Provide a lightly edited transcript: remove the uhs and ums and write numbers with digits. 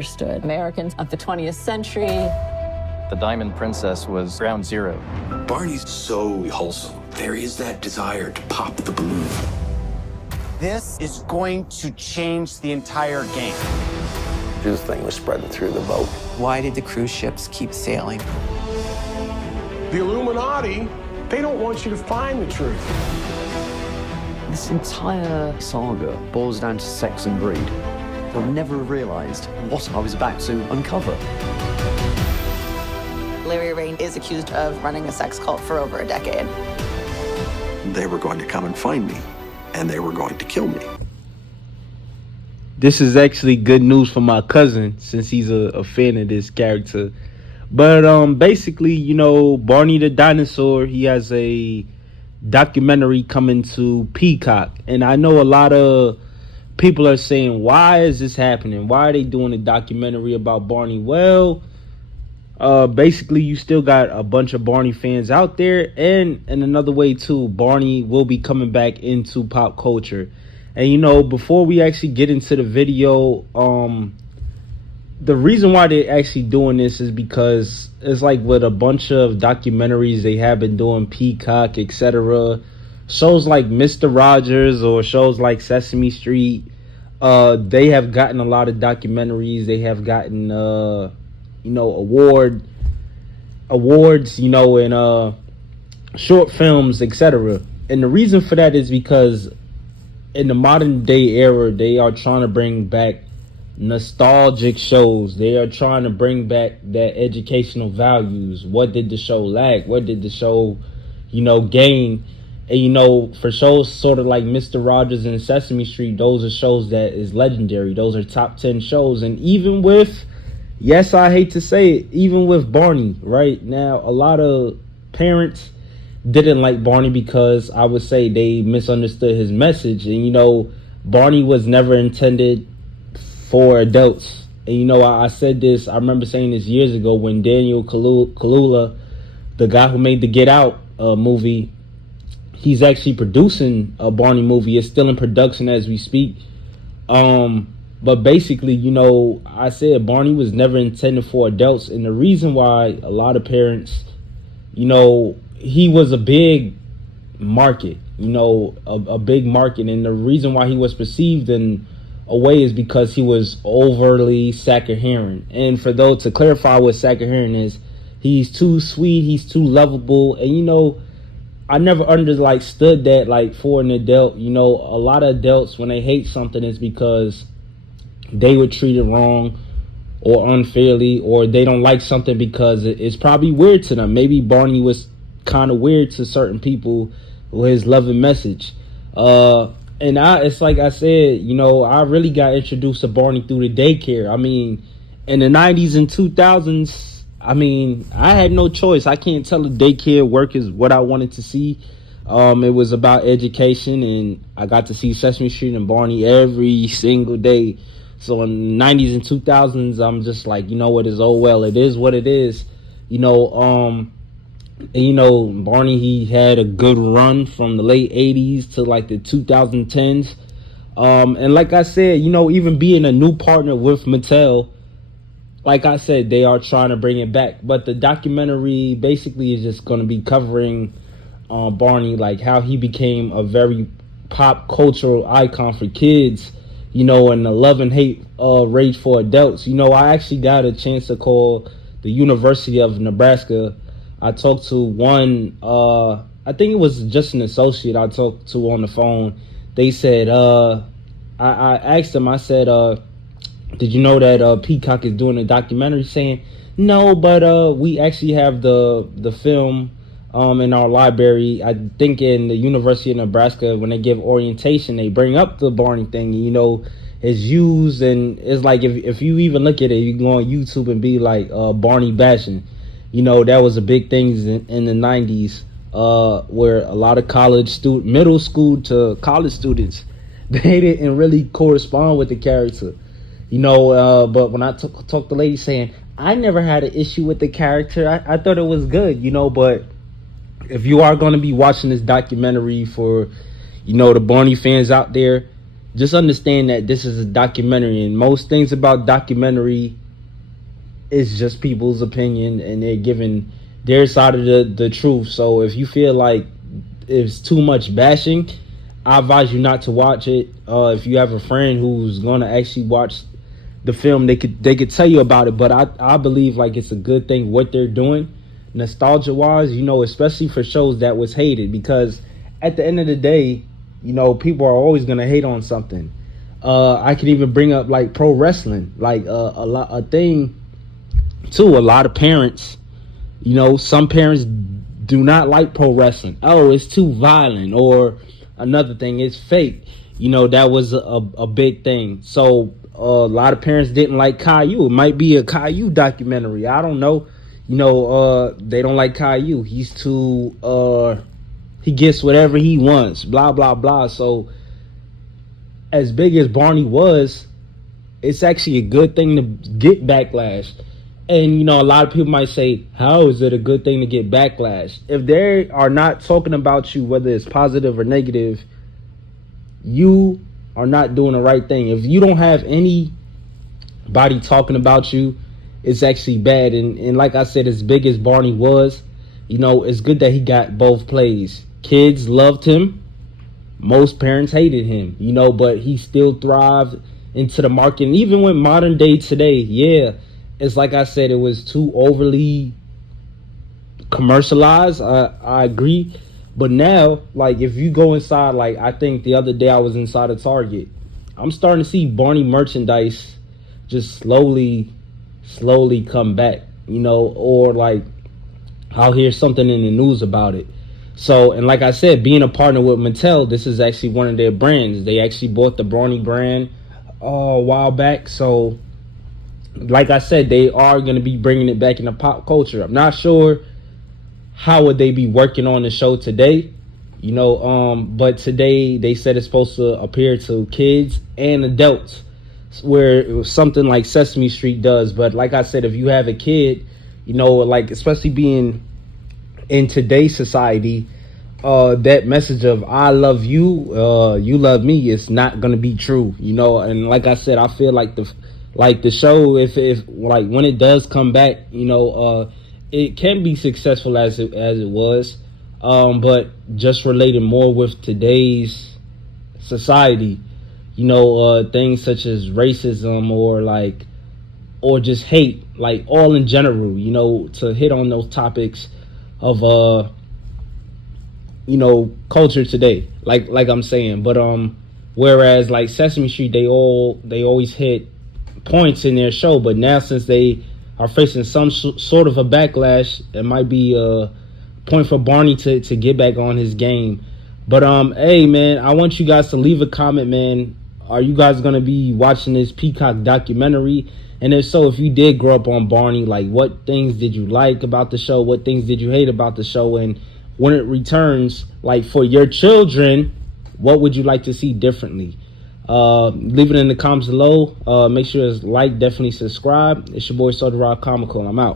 understood. Americans of the 20th century. The Diamond Princess was ground zero. Barney's so wholesome. There is that desire to pop the balloon. This is going to change the entire game. This thing was spreading through the boat. Why did the cruise ships keep sailing? The Illuminati, they don't want you to find the truth. This entire saga boils down to sex and greed. I never realized what I was about to uncover. Larry Rain is accused of running a sex cult for over a decade. They were going to come and find me, and they were going to kill me. This is actually good news for my cousin, since he's a fan of this character. But basically, you know, Barney the dinosaur, he has a documentary coming to Peacock. And I know a lot of people are saying, why is this happening? Why are they doing a documentary about Barney? Well, basically, you still got a bunch of Barney fans out there. And in another way, too, Barney will be coming back into pop culture. And, you know, before we actually get into the video, the reason why they're actually doing this is because it's like with a bunch of documentaries they have been doing, Peacock, etc. Shows like Mr. Rogers or shows like Sesame Street, they have gotten a lot of documentaries. They have gotten, you know, awards, you know, and short films, etc. And the reason for that is because in the modern day era, they are trying to bring back nostalgic shows. They are trying to bring back that educational values. What did the show lack? What did the show, you know, gain? And, you know, for shows sort of like Mr. Rogers and Sesame Street, those are shows that is legendary. Those are top 10 shows. And even with, yes, I hate to say it, even with Barney, right? Now, a lot of parents didn't like Barney because I would say they misunderstood his message. And, you know, Barney was never intended for adults. And, you know, I said this, I remember saying this years ago when Daniel Kaluuya, the guy who made the Get Out movie, he's actually producing a Barney movie. It's still in production as we speak. But basically, you know, I said Barney was never intended for adults. And the reason why a lot of parents, you know, he was a big market, you know, a big market. And the reason why he was perceived in a way is because he was overly saccharine. And for those to clarify what saccharine is, he's too sweet, he's too lovable. And, you know, I never understood that, like, for an adult. You know, a lot of adults, when they hate something, is because they were treated wrong or unfairly, or they don't like something because it's probably weird to them. Maybe Barney was kind of weird to certain people with his loving message. And it's like I said, you know, I really got introduced to Barney through the daycare. I mean, in the 90s and 2000s, I mean, I had no choice. I can't tell the daycare work is what I wanted to see. It was about education, and I got to see Sesame Street and Barney every single day. So in the 90s and 2000s, I'm just like, you know what, is, oh well, it is what it is. You know, Barney, he had a good run from the late 80s to like the 2010s. And like I said, you know, even being a new partner with Mattel, like I said, they are trying to bring it back. But the documentary basically is just going to be covering Barney, like how he became a very pop cultural icon for kids, you know, and the love and hate rage for adults. You know, I actually got a chance to call the University of Nebraska. I talked to one, I think it was just an associate I talked to on the phone. They said, I asked them, I said, did you know that Peacock is doing a documentary? Saying, no, but we actually have the film in our library. I think in the University of Nebraska, when they give orientation, they bring up the Barney thing. You know, it's used, and it's like if you even look at it, you go on YouTube and be like Barney bashing. You know, that was a big thing in the 90s, where a lot of middle school to college students, they didn't really correspond with the character. You know, but when I talked to the lady saying, I never had an issue with the character. I thought it was good, you know, but if you are going to be watching this documentary for, you know, the Barney fans out there, just understand that this is a documentary, and most things about documentary is just people's opinion, and they're giving their side of the truth. So if you feel like it's too much bashing, I advise you not to watch it. If you have a friend who's gonna actually watch the film, they could tell you about it. But I believe like it's a good thing what they're doing, nostalgia wise, you know, especially for shows that was hated, because at the end of the day, you know, people are always gonna hate on something. I could even bring up like pro wrestling, like a thing too. A lot of parents, you know, some parents do not like pro wrestling. Oh, it's too violent, or another thing, it's fake. You know, that was a big thing. So a lot of parents didn't like Caillou. It might be a Caillou documentary. I don't know. You know, they don't like Caillou. He's too, he gets whatever he wants, blah, blah, blah. So as big as Barney was, it's actually a good thing to get backlash. And, you know, a lot of people might say, how is it a good thing to get backlash? If they are not talking about you, whether it's positive or negative, you are not doing the right thing. If you don't have anybody talking about you, it's actually bad. And like I said, as big as Barney was, you know, it's good that he got both plays. Kids loved him. Most parents hated him, you know, but he still thrived into the market. And even with modern day today, yeah, it's like I said, it was too overly commercialized. I agree. But now, like, if you go inside, like, I think the other day I was inside a Target, I'm starting to see Barney merchandise just slowly come back, you know, or like I'll hear something in the news about it. So, and like I said, being a partner with Mattel, this is actually one of their brands. They actually bought the Barney brand a while back. So, like I said, they are going to be bringing it back into pop culture. I'm not sure how would they be working on the show today, you know, but today they said it's supposed to appear to kids and adults, where it was something like Sesame Street does. But like I said, if you have a kid, you know, like especially being in today's society, that message of I love you, you love me, is not going to be true, you know. And like I said, I feel like the show, if like when it does come back, you know, it can be successful as it was, but just related more with today's society, you know, things such as racism or just hate, like all in general, you know, to hit on those topics of you know, culture today, like I'm saying. But whereas like Sesame Street, they always hit points in their show, but now since they are facing some sort of a backlash, it might be a point for Barney to get back on his game. But hey man, I want you guys to leave a comment, man. Are you guys gonna be watching this Peacock documentary? And if so, if you did grow up on Barney, like what things did you like about the show? What things did you hate about the show? And when it returns, like for your children, what would you like to see differently? Leave it in the comments below. Make sure to like, definitely subscribe. It's your boy Soda Rock Comical. I'm out.